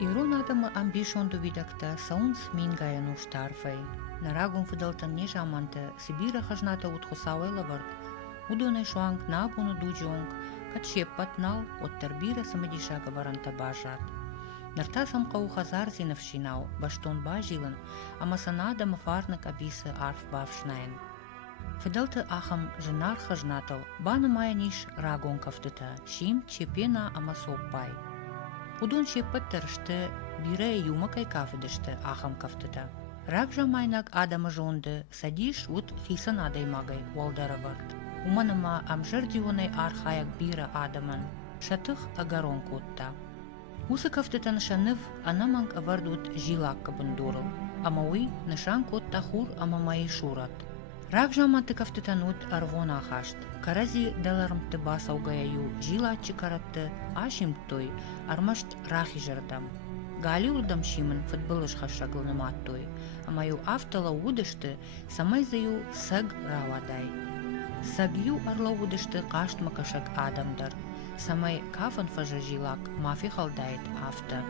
Ирон adamı ambition duvidakta sauns mingaja nu starfai. Naragum fidaltan nejamante Sibira хажната утхосауела върт. Удоне шуанг набуну дуджонг, кат шеппат нал от тербира самедишага варанта бажат. Нарта сам кау хазар зинавшинау, баштон бажилан, ама санада мафарнак абиса арф бавшнаен. Фидалта ахам женар хажнатал, бана мая ниш рагон кафтата, шим чепена ама соппай. Удон шеппаттарышты бире юмакай кафедышты ахам кафтата. Рагжа майнак адама жонды садиш ут хисанадай магай уалдара варт. Уманама амжардионай архаяк бира адаман, шатых агарон котта. Усы кафтатан шаныв анаманг авардут жилак кабындурыл, амауи нышан котта хур амамай шурат. Рагжа манты кафтатанут арвон ахашт, карази даларымты басаугаяю жилатчы каратты ашимтой армашт рахи жардам. Гали урдам шимын футболыш хашаглыныматтой, амаю автала удышты самайзаю саг равадай. Сагью арла удышты кашт макашак адамдар, самай кафан фажа жилак мафи халдайт авта.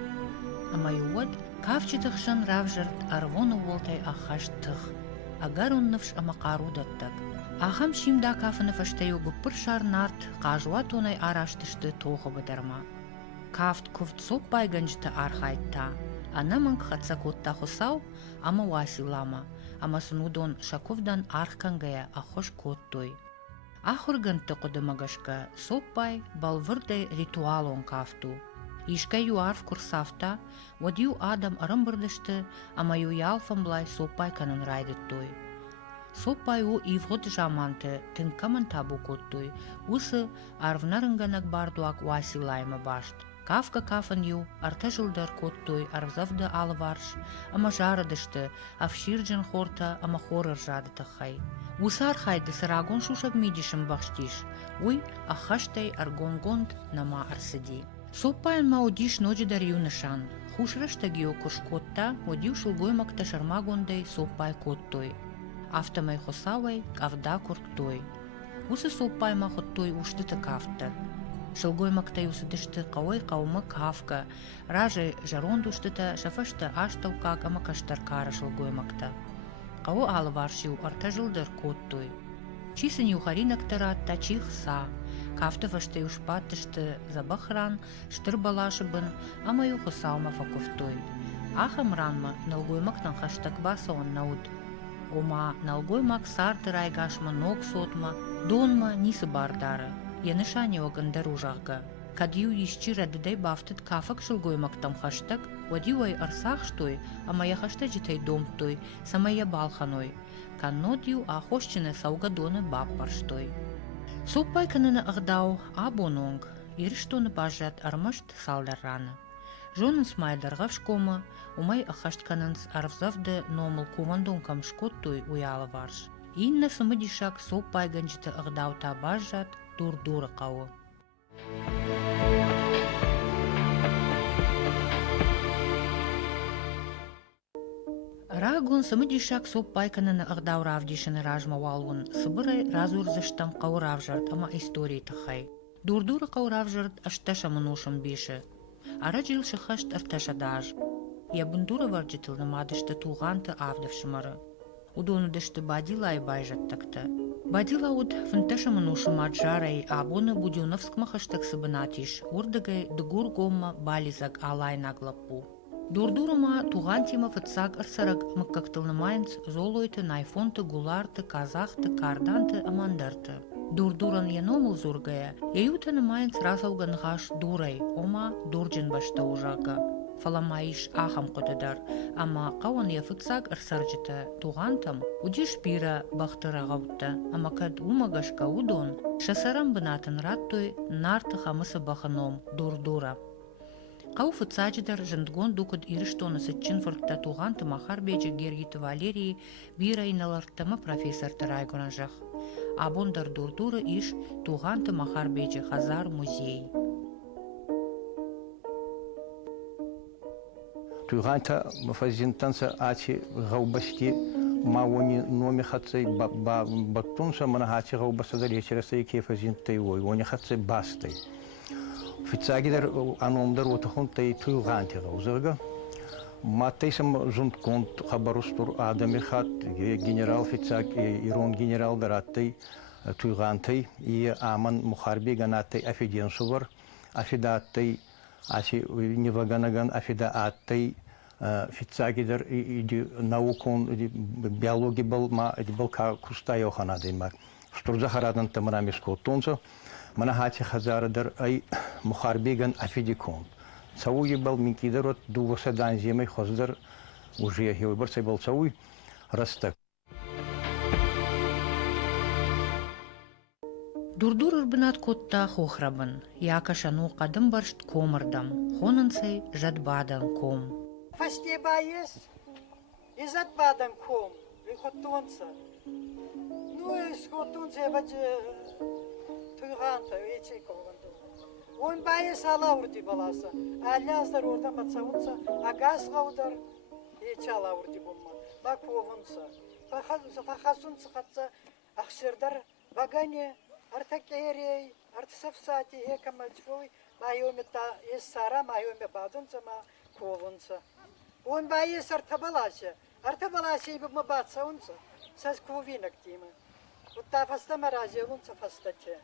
Амаю уд кафчитахшан равжарт арвону волтай ахаштых. Агар он навш амакарудаттак. Ахам шимда кафаны фаштаю гуппыр шарнарт кажуат онай араштышты тоғы бадарма. Кафт куфт соппай ганжты архайтта. Анаманг хацакотта хосау ама василама, ама сунудон шаковдан архкангая ахош коттой. Ахурганты кодымагашка соппай балвырдай ритуалон кафту. Ишкаю арф курсафта, водью адам арымбырдышты, амаю ялфамблай соппай канын райдыттой. Соппай у ивгот жаманты, тынкаман табу коттой, усы арвнарынганак бардуак василайма башт. Кафка кафан ю арта жылдар коттой арвзавды алварш, ама жарадышты, авширджин хорта ама хорыр жадыты хай. Усар хайды сырагон шушак мидишым бахштиш, уй ахаштай аргонгонд нама арсыди. Соппайын маудиш ноджидар юнышан, хушраштагио кушкотта, одив шулгоймакта шармагондай соппай коттой. Автамай хосавай кавда курктой. Усы соппай махоттой уштыты кафта. Шылгоймакта юсыдышты кавай кавмы кавка, ражы жарондуштыта шафашты аштаукак ама каштаркара шылгоймакта. Кау алваршиу арта жылдар коттой. Чисын юхаринактыратта чих са. Кафты фашты юшпатышты забахран, штырбалашыбын, ама юхысаума факовтой. Ахам ранма налгоймактан хаштак басаон науд. Ома налгоймак сарты райгашма ног сотма, донма нисы бардары. Янышани огандару жахга. Кадью ищира дыдай бафтыт кафак шылгоймактам хаштак, вадюай арсахштой, ама я хаштаджитай домтой, самая балханой. Каннодью ахощины саугадоны баппарштой. Соппай канына агдау абононг, ирштоны бажат армашт салдарраны. Жонын смайдарга шкома, умай ахашт канынс арвзавды номыл кувандонкам шкоттой уялы варш. Инна сымыдишак соппай ганжыты агдаута бажат дур-дуры кауы. Рагун сымыдишак соппай канына агдау равдишыны ражма валвун, сыбырай разурзыштам кау равжарт, ама истории тахай. Дур-дуры кау равжарт ашташа манушым биші. Ара жил шыхашт арташа даж. Я бундура варджитылны мадышты туғанты авдавшымары. Удону дышты бадилай байжат такта. Бадила уд фынташа манушым аджарай абоны Будюновскма хаштак сыбынатиш, урдагай дыгур гомма бализак алай наглапу. Дурдурыма туғантима фытсак арсарак мыккактылнымайынц золойты, найфонты, гуларты, казахты, карданты, амандарты. Дурдуран яномыл зургая, яютаны майынц разауган гаш дурай, ома дурджин башта ужага. Фаламаиш ахам кодадар, ама кауан я фытсак арсарджита туғантам, удиш пира бахтыра гаутта, ама кад умагашка удон, шасарам бынатын раттой нарты хамысы баханом дурдура. Кау фыцаджидар жындгон дукуд ирыштоны сытчын фыртта туғанты махар беджі Гергиты Валерии бира иналарттымы профессор тырайгонажах. Абондар дурдуры иш туғанты махар беджі хазар музей. Туғанты фазинтанса ачи гаубашки мауни номи хатсай баттунша мана ачи гаубасадар ечерасай кефазинтай ой, вони хатсай бастай. Fitsagider anomdar otukhun tay tuyğanti gawzırga. Matteysam zunt kont habarustur adami khat general fitsag iron general daratay tuyğantay i aman muharbi ganatay afidiyansu var. Afidatay asi nivaganagan afidatay fitsagider idi naukon biologi bal ma idi bal ka kustayo khanaday ma. Sturza haradan tamrami skotonso. Mana hati hazardar ay muharbigan afidikon. Сауи был минкидерот дувоса данземой хоздер уже его борцей был сауи растак. Дурдур урбинат котта хохрабын, якашану кадым баршт комырдам, хонынсай жадбадан ком. Фастебаес, изатбадан ком, выходтонца. Ну, исходтонца, я бачу, туйганта, вечей кованду. Он байес алаурди баласа. Аляздар орда матсаунца, агас гаудар, ече алаурди болма. Баковунца. Фахасунца хатса, ахшердар, багане, артакерей, артсавсати, екамальчвой, майомета ессара, майоме бадунца, ма ковунца. Он байес артабаласе. Артабаласе ибо мабатсаунца, сас ковинак тима. Вот та фаста маразелунца фастате.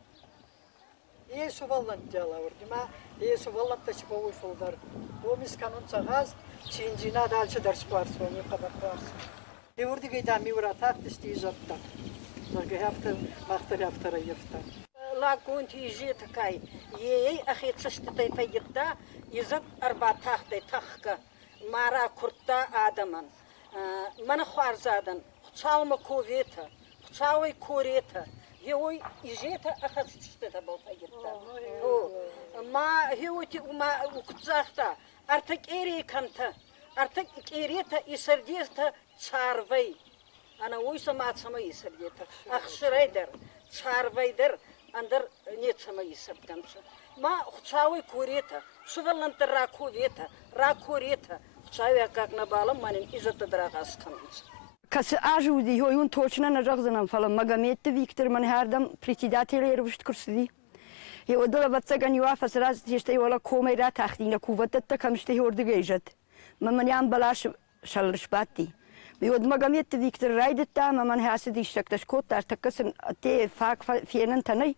Иесу воллантяла урдима, Иесу воллантачи повыфулдар. Омис канун цагаз, чинжина дальше дарспарс, вони хабарпарс. И урди гайда миуратак, тести изаттак. Загахафта, махтаряфтара ефта. Лагунти иже такай, ей ахицаштатай тайгитта, изат арбатахтай тахка, мара курта адаман. Мана хуарзадан, хуцалма ковета, хуцалай корета. Хеой ижета ахацчта болтагитта. Ма хеоти ума укцахта, артак эри канта, артак эрета и сердеста царвай. Она ойса мацама и сердета. Ахшрайдер, царвайдер, андер нет сама и сердемца. Ма хуцавай корета, суваланта раковета, ракорета, хуцавай как на балам манин изота драгасканца. Kas ajude hoy un tochna na ragzanam fala magamette Victor man herdam pritidatele ervust kursdi. He odola vatsagan yuafas raz tishte wala komera taxtina kuvatta kamshte horde gejat. Man yan balash shalrshbati. Mi od magamette Victor raidetta man hasid ishaktash kotar takasen te fak fienen tanay.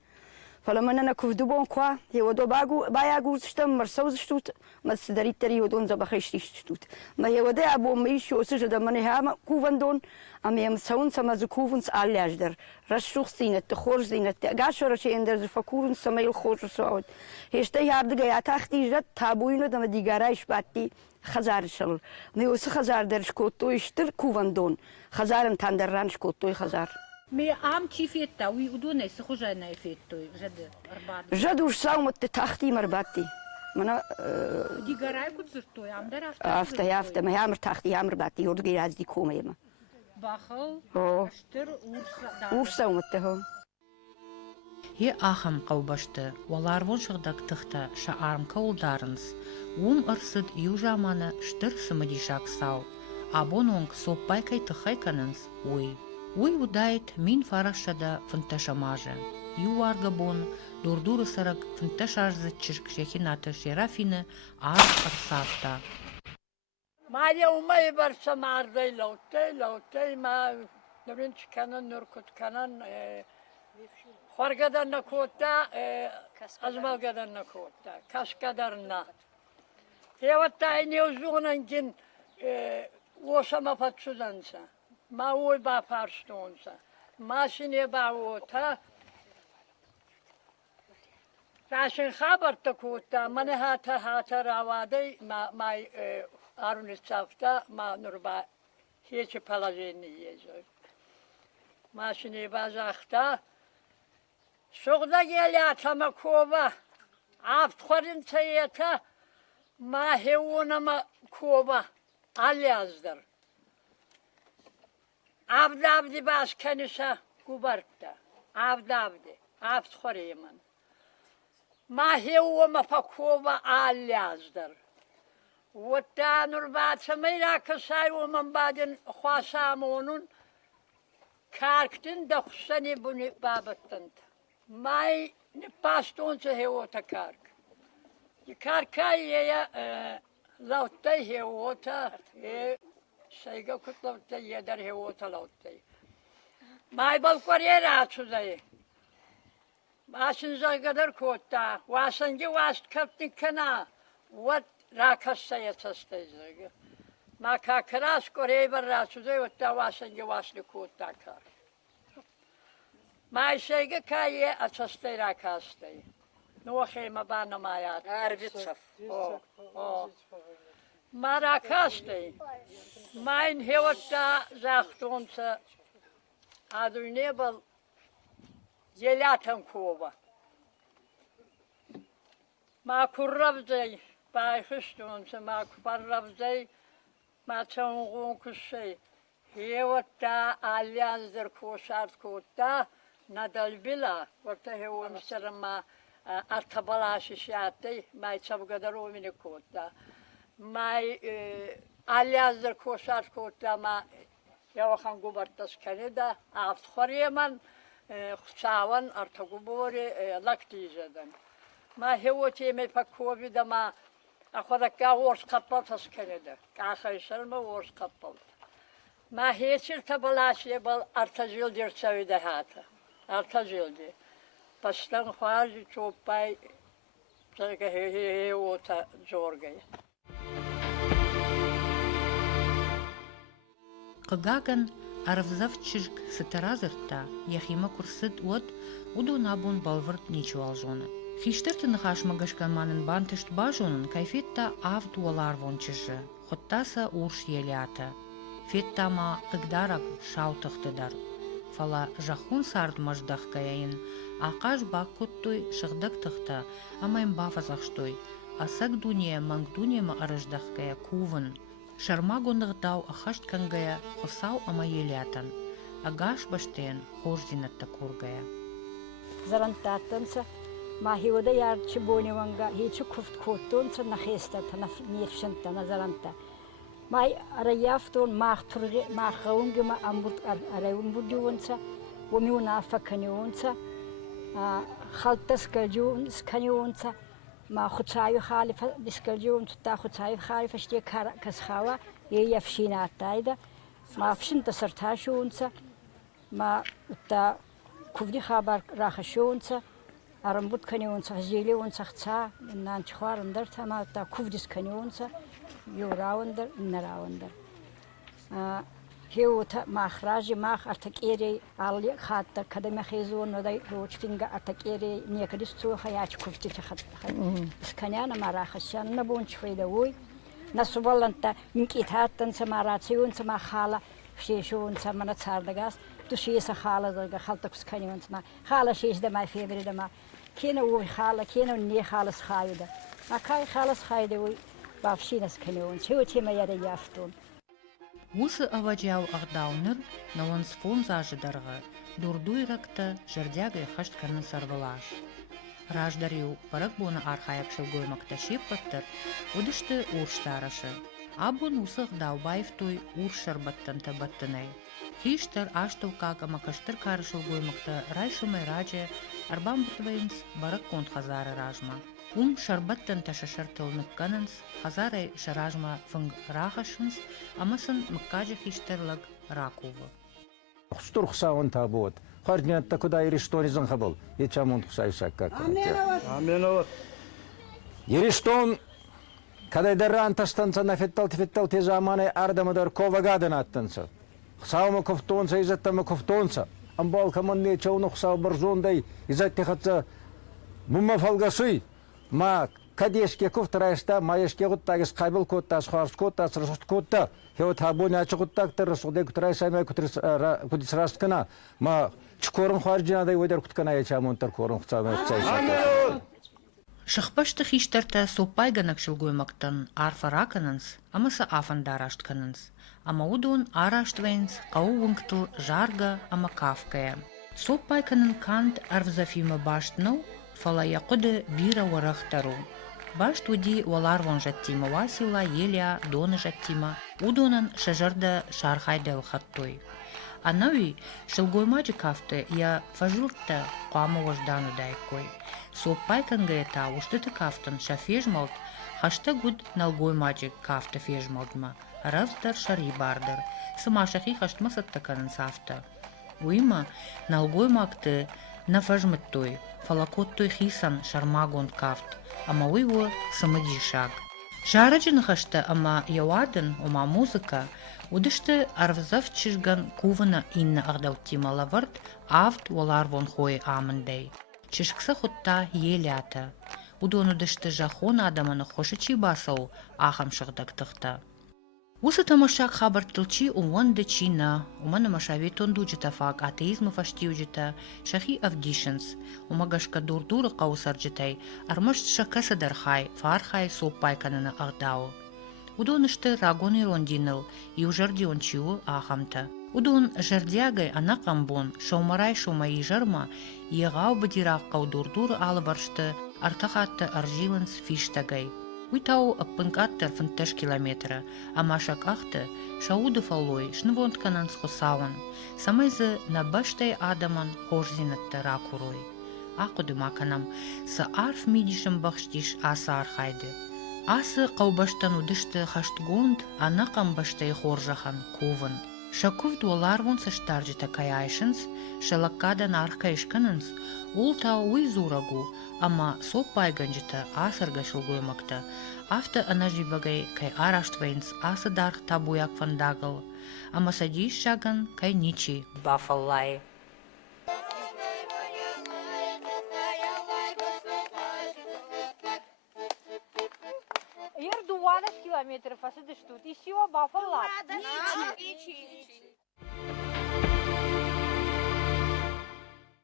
Fala manana kuvdubon kwa he odo bayagu shtam marsauz shtut mas dariteri odon zabakhish shtut. Ma he odo abo mish osje da man ha kuvandon am yam saun samaz kuvuns allajder. Rashukhsinet khorzinet gashora shender fakurun samail khorsaud. He shtay hardige ya takhti jat tabuino da digaraish batti khazarshal. Mi os khazar der shkoto ishter kuvandon. Khazaram tandarran shkoto khazar. مي عام تشيفيتا ويودونا يسخوجا انا يفيتو جد اربعه جد وش صاومت تحتي مرباتي منا دي غراي كنتو عم درافت افتا ما يامر تحتي يامر باتي يودغي از دي كوميما باخل اشتر وش صاومت هو هي اخم قوبشت والارون شغدك تختا شعارم كولدارنس ارصد يوجامانا شتر سمديشاك ساو ابونونك سوبايكاي تخايكاننس وي Уй удайт мин фарашада фанташамажа. Юаргабон дурдуру сарак фанташажза чиркшехината шерафина арсафта. Мая умай барса мардай лаутай ма нуринч канан нуркут канан хоргадан накота азмалгадан накота каскадарна. Евата не узунангин осама патсуданса. ما اوی با پرستونسا ماشینه با اوتا راشن خبر تکوتا من هات راواده ما آرون استافتا ما نربا هیچ پلاجی نیست ماشینه با زختا سوغدا گلی اتما کوبا آفت خورین تیتا ما هیونما کوبا علی ازدر Abdi baş kanisa gubartta. Abdi. Abd khoriman. Ma hewa mafakova alyazdar. Watanur baat samira kasay wa man badin khwasamonun karktin da khsani buni babattant. Mai ne paston se hewa takark. Karkaya lauta hewota sayga kutlauta yedar hewota lauta. Mai balkorera açudayı. Başınıza kadar kotta. Vasancı vast kaptın kana. Vat rakastaya tastayı. Ma kakras korey bar açudayı vatta vasancı vaslı kotta kar. Mai sayga kaye açastay rakastayı. Nohema bana mayat. Arvitsov. O. Marakastay. Mein hewota zachtonsa. Adune bal Jelatan kova. Ma kurravzay, bay hüstunsa ma kuparravzay, ma çanğun kusay. Hevata alyanzdır kusart kutta, nadal bila. Orta hevan sarma artabalaşı şiattay, ma çabgadar omini kutta. Ma alyanzdır kusart kutta ma yawakan gubartas Kanada, aftxoriyaman. Xawan artagubori laktizeden. Ma hewoti me pakovi da ma akhoda wars kapal tas Kanada. Kaxaysar ma wars kapal. Ma heçir tabalaşye bal artajil dir çavide hata. Artajildi. Pastan xarji çopay zaga hewota zorgay. Qagagan Arvzavчик сытаразырта, яхима курсыт от, уду набун балвырт ничуалжоны. Хиштыртын хашмагашкан манын бантышт бажонын кайфетта авд уаларвончыжы, хоттаса урш елята. Феттама қыгдарак шаутықтыдар. Фала жахун сард маждах каяйын, ақаш баққуттой шығдықтықта, амайм бафазақштой, асак дуния манг дунияма арыждах кая кувын. Шарма гондагдау ахашт кангая хосау амаелятан, агаш баштен хорзинатта кургая. Зарантатанца, махиода яр чебоневанга, хичу куфт коттонца нахестата на нефшента на заранта. Май араяфтон махтурге махаунге ма амбут арайумбудюнца, вомиуна факанюнца, халтас каджунс канюнца. ما خدای خالف دیسکجون تا خدای خالف اشتی کسخوا یه یفشینات تایده ما افشین تسرتاشونسا ما تا کوفدی خبر راخشونسا ارم بود کنیونسا هزیلی اونسا ختا نانچخوارندر تا ما تا کوفدیس کنیونسا یوراوندر نراوندر هیو تا مخراجی مخ ارتکیری علی خاطر کدام خیزون ندای روچ فینگا ارتکیری نیکدیس تو خیاچ کوفتی چخت اسکنیان ما خشان نبونچ فیدوی نسوالنتا میکیت هاتن سماراتیون سما خاله شیشون سمانه سردگاس تو شیش خاله درگا خالتک اسکنیون سما خاله شیش دمای فیبری دما کینو وی خاله کینو نی خالص خایده ما کای خالص خایده وی بافشین اسکنیون چه تیما یاره یافتون Усы аваджау ағдауныр, науанс фон зажыдарға, дурдуйракта жердягай хашт карны сарвалаш. Раждарю парак боны архаяк шылгоймакта шеппаттыр, удышты урштарашы. Абон усы ағдау той уршарбаттанта баттынай. Хиштар аштау какама каштыр кары шылгоймакта райшымай раджа арбам бутвайнс барак конт хазары ражма. Шарбаттан ташашартыл ныкканынс, хазарай шаражма фынг рахашынс, амасын мыккажы хиштерлаг ракувы. Хстур хсаун табот. Харднятта куда ириштонизан хабыл. Ечамон хсай шакка. Аменоват. Ириштон когда даран тастанца на феттал те заманы ардамадар ковагадан аттанца. Хсаума ковтонца изаттама ковтонца. Амбал каманне чауну хсау барзондай изатте хатса мумма фалгасуй. Ma kadeshke kuftaraysta mayeshke guttagis qabil kottas xars kottas rust kotta hewt habon achi guttaktar sude kutraysa ma kudis rastkana ma chkorun kharjina day wedar kutkana yachamontar korun xtsama tsaysa Шахпашты хиштарта сопайганак шылгоймактан арфаракананс, амаса афандарашткананс, ама удун араштвейнс каувунктл жарга ама кавкая. Сопайканан кант арвзафима баштнау, фала якуды бира варахтару. Башт уди валарвон жаттима васила елия доны жаттима, удунан шажарда шархайдал хаттой. А нови шелгой маджи кафте я фажурта қамы вождану дайкой. Соппай кангайта уштыты кафтан шафежмалт хашта гуд налгой маджи кафте фежмалтма. Равстар шари бардер. Самашахи хаштмасатта канан сафта. Уима налгой макте нафажматтой. Фалакоттой хисан шармагон кафт. Ама уиво самадишаг. Жараджин хашта ама яwadен ома музыка удышты арвзавчишган кувана инна ардалтима лаварт авт воларвон хой амандей. Чишкса хутта елята. Удон удышты жахон адаманы хошичи басау ахам шагдактыхта. Усы тамашак хабар тылчи уман дечина, умана машави тондуджита фак атеизмы фаштиуджита, шахи авдишенс, умагашка дурдуры каусарджитай, армаш шакасадар хай, фархай соппай канана ардау. Удонышты рагон ирондиныл, и ужардион чиу ахамта. Удон жардягай анакамбон, шаумарай шумаи жарма, егау бадирак каудурдуры алыбаршты, артахатты аржиланс фиштагай. Уйтау аппынкаттар 50 километра, а машак ахты шауды фалой шнывонт канан схосаван, самайзы на баштай адаман хожзинатты ракурой. Акуды маканам, са арф мидишым бахштиш аса архайды. Асы каубаштан удышты хаштгонд, анакам баштай хоржахан куван. Шакув дуаларвон саштарджита каяйшынс, шалаккадан архкайшканынс, улта уйзурагу, ама соппай ганджита асарга шылгоймакта, авта анаживагай кай араштвейнс асадар табуяк фандагал, ама садиш шаган кай ничи бафаллай. Ер 20 километров асыды штут, и все бафаллай.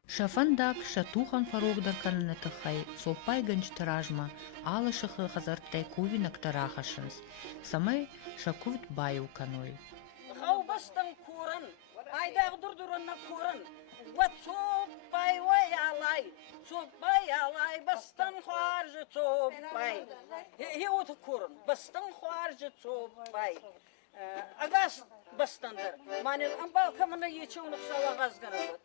Шафандак шатухан фарогдар кананатахай, соппай ганджтаражма, алышахы хазарттай кувинак тарахашынс, самай шакувт баю каной. Хаубастан куран, айдаг дурдуранна куран. Вот соппай ваялай, соппай алай, бастан харжы соппай. Хеут куран, бастан харжы соппай. Агас бастандар. Манил амбал камана ечеуны сава газганады.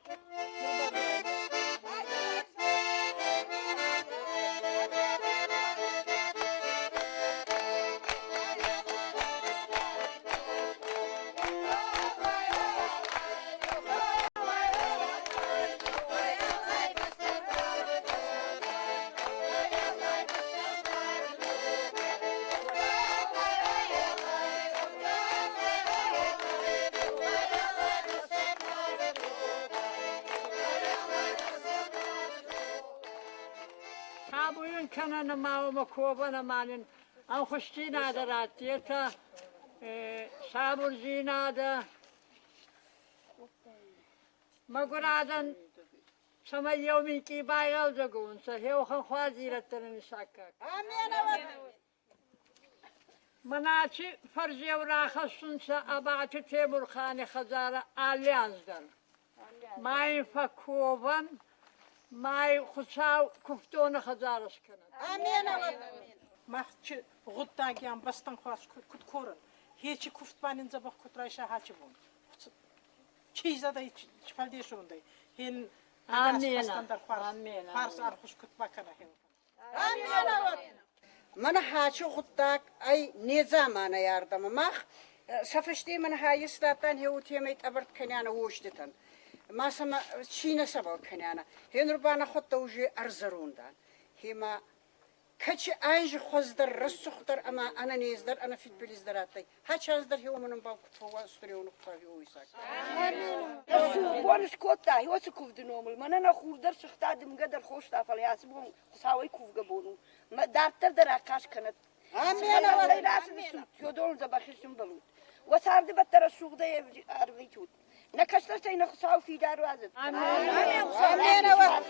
Bugün kanana mağma kovana manin an kuştina da ratiyeta sabur zinada maguradan sama yevmi ki bayal jagunsa hev khan khwaziratın şakka amin manaçı farzevra khassunsa abati Temur Khani Khazara alyansdan may fakovan ماي خشاو كفتونا خزارش كنا آمين ماخش غدا جام بستن خاص كت كورن هيك كفت بانين زبخ كت رايشة هاتشبون چیزا دای چفالدی شوندی هن آمين فارس أرخص كت بكرة هن آمين من هاتشو غداك أي نظام أنا ياردم ماخ سفشتي من هاي ستاتان هو تيميت أبرد كنيانا ووشدتن ما سما شينا سبا كنيانا هن ربانا خطة وجي أرزرون دان هما كتش أنج خزدر رسخدر أما أنا نيزدر أنا في بليز دراتي هاتش أزدر هو من باو كتفوا استريون كتفوا هو يساك آمين بونش كوتا هو سكوف دنومل من أنا خوردر شختا دم قدر خوش تافل ياسبون ساوي كوف قبونو ما دارتر دراكاش كانت آمين أنا راس السوت يدول زباخشم بلود وصارد بتر السوق ده أربيتود نكشت شيء نخساو في دار وازد آمين آمين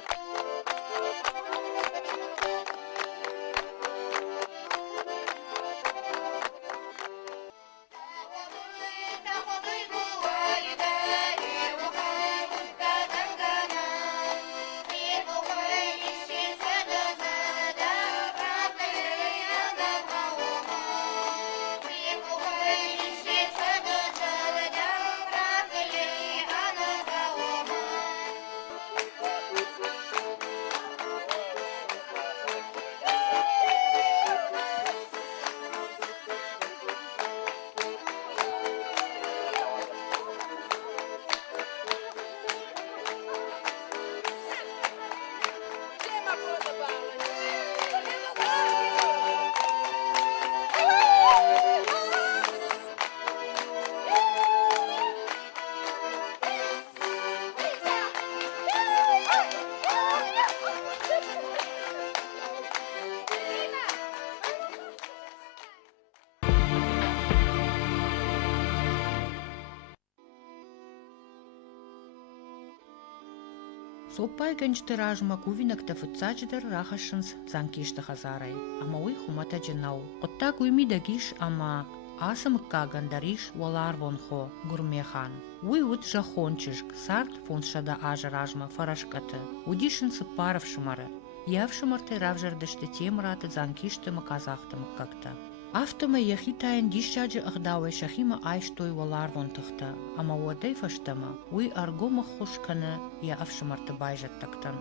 Соппай генчты ражма кувинакта фыцачдер рахашынс занкишты хазарай. Ама уй хумата джинау. Отта куйми дагиш ама асымыкка гандариш валар вонхо гурмехан. Уй вот жахончишк сарт фоншада ажа ражма фарашкаты. Удишын сыпаров шымары. Явшымарты равжардышты темраты занкишты маказахты мыккакта. Автома яхитаен дишчаджы агдауэ шахима айштой валар вонтыхта. Ама уадай фаштама уй аргома хушканы я авшымарты байжаттактан.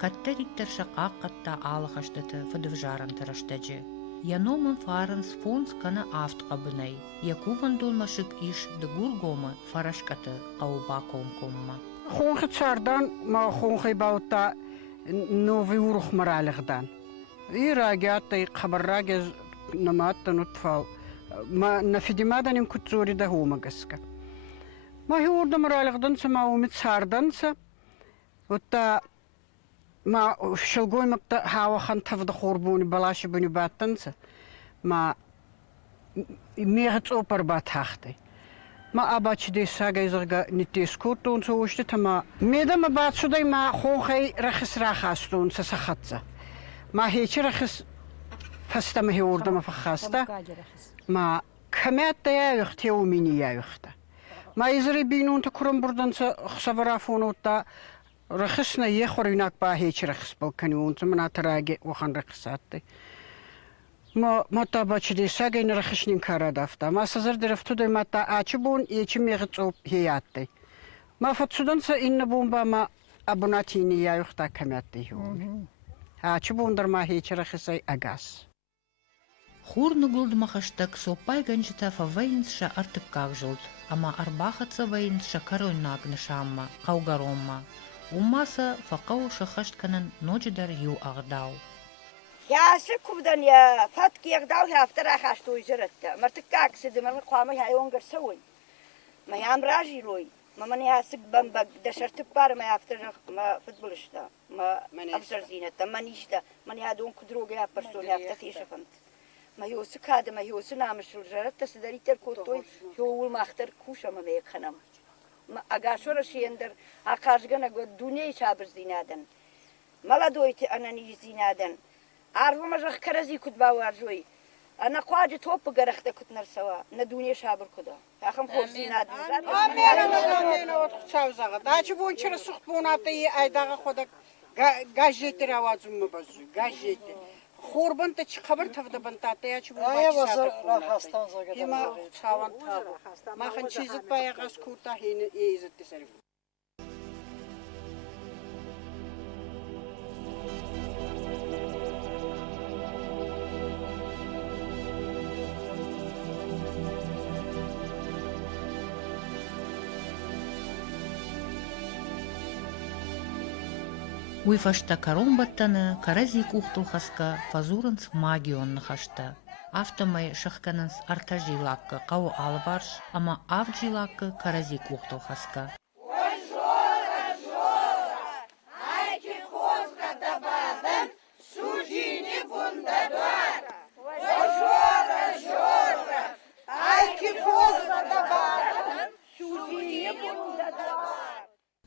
Катта риктер шақақ катта алыхаштыты фыдывжаран тыраштаджы. Яномын фарынс фонс кана автқа бынай. Якуван долмашык иш дыгур гомы фарашкаты қауба комкомма. Хонхы цардан ма хонхы баута новый урух моралихдан. И рагиаттай хабарраге наматтан утфал. Ма нафидимадан им кутзори да хомагаска. Ма хиурда моралихдан сама умит царданса. Утта ما شلقوي مقطع هوا خان تفض خوربوني بلاش بني باتنسا ما ميغت اوبر بات هاختي ما اباتش دي ساقا يزرقا نتيسكوتون سوشتي تما ميدا ما بات سوداي ما خوخي رخص راخاستون سسخطسا ما هيش رخص فستا ما هي وردا ما فخاستا ما كمات يا يختي وميني يا يختا ما يزري بينون تكرم بردن خسفرافون وطا رخصنا يخوريناك با هيش رخص بالكنيون تمنا تراجع وخان رخصاتي ما تاباتش دي ساقين رخصنين كارا دافتا ما سزر درفتو دي ما تا آچبون يچي ميغتوب هياتي ما فتسودن سا إن بومبا ما أبوناتيني يا يختا كمياتي هون آچبون در ما هيش رخصي أغاس Хурны гулдмахаштак соппай генчта фавейнсша артыккак жылт, ама арбахатса вейнсша каройнагны шамма, каугаромма. Уммаса фақау шахаштканын ночидар ю агдау. Ясы кубдан я фатки агдау хафтара хашто ижратта. Мартыккак сидимар қамы хайон гырсауй. Ма ям ражилой. Мамани ясык бамбак дашартык бар ма хафтара ма футболышта. Ма абзарзинатта, маништа. Мани хадон кудроги хапарсон хафта тишафант. ما يوسك هذا ما يوسك نعمل شو الجرات تسدري تركوتوي هو المختار كوشة ما بيخنام ما أجاشور شيء عندر أكاشجنا قد دنيا شابر زينادن ملا دويت أنا نيجي زينادن عارفة ما جخ كرزي كنت باوارجوي أنا قاعد توب جرخت كنت نرسوا ندنيا شابر كده أخم خوش زينادن آمين وتخشوا داچ بون چرا سخت بوناتي أيداغ خودك گاجيت روازم مبزو گاجيت خوربان تا چی خبر تفده بنتاته یا چی بود بچه ما چاوان تابو ما خن چیزت باید از کورتا هین ایزت تصریف Уйфашта каромбаттаны карази кухтулхаска фазуранс магионны хашта. Автомай шахкананс артажилакка кау алварш, ама авджилакка карази кухтулхаска.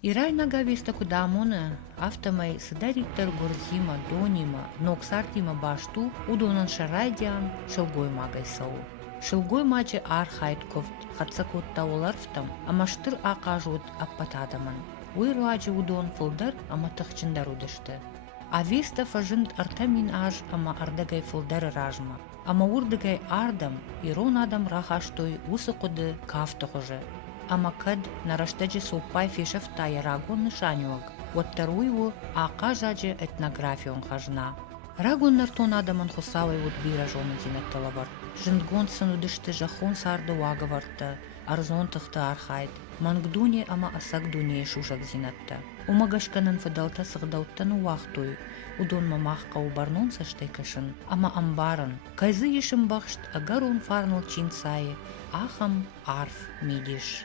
Ирай нага веста кудамона, автомай садариктар горзима, донима, ноксартима башту, удонан шарайдиан, шелгой магай сау. Шелгой маче архайт ковт, хатсакотта оларфтам, амаштыр акажут аппатадаман. Уйруаджи удон фулдар, ама тахчиндар удышты. А веста фажинт артамин аж, ама ардагай фулдар ражма. Ама урдагай ардам, ирон адам рахаштой усыкуды кафтахуже. Ама кад нараштаджи соппай фишафта ярагон нышанюак, оттаруйву ака жаджи этнографион хажна. Рагон нартон адаман хусавай вот бира жомын зинатталавар. Жиндгон сыну дышты жахон сарды уагаварта, арзон тахты архайт, мангдуне ама асагдуне шушак зинатта. Умагашканын фадалта сагдауттан уахтой, удон мамахка убарнон саштайкашын, ама амбаран, кайзы ешим бахшт агарун фарнул чин сае, ахам арф мидиш.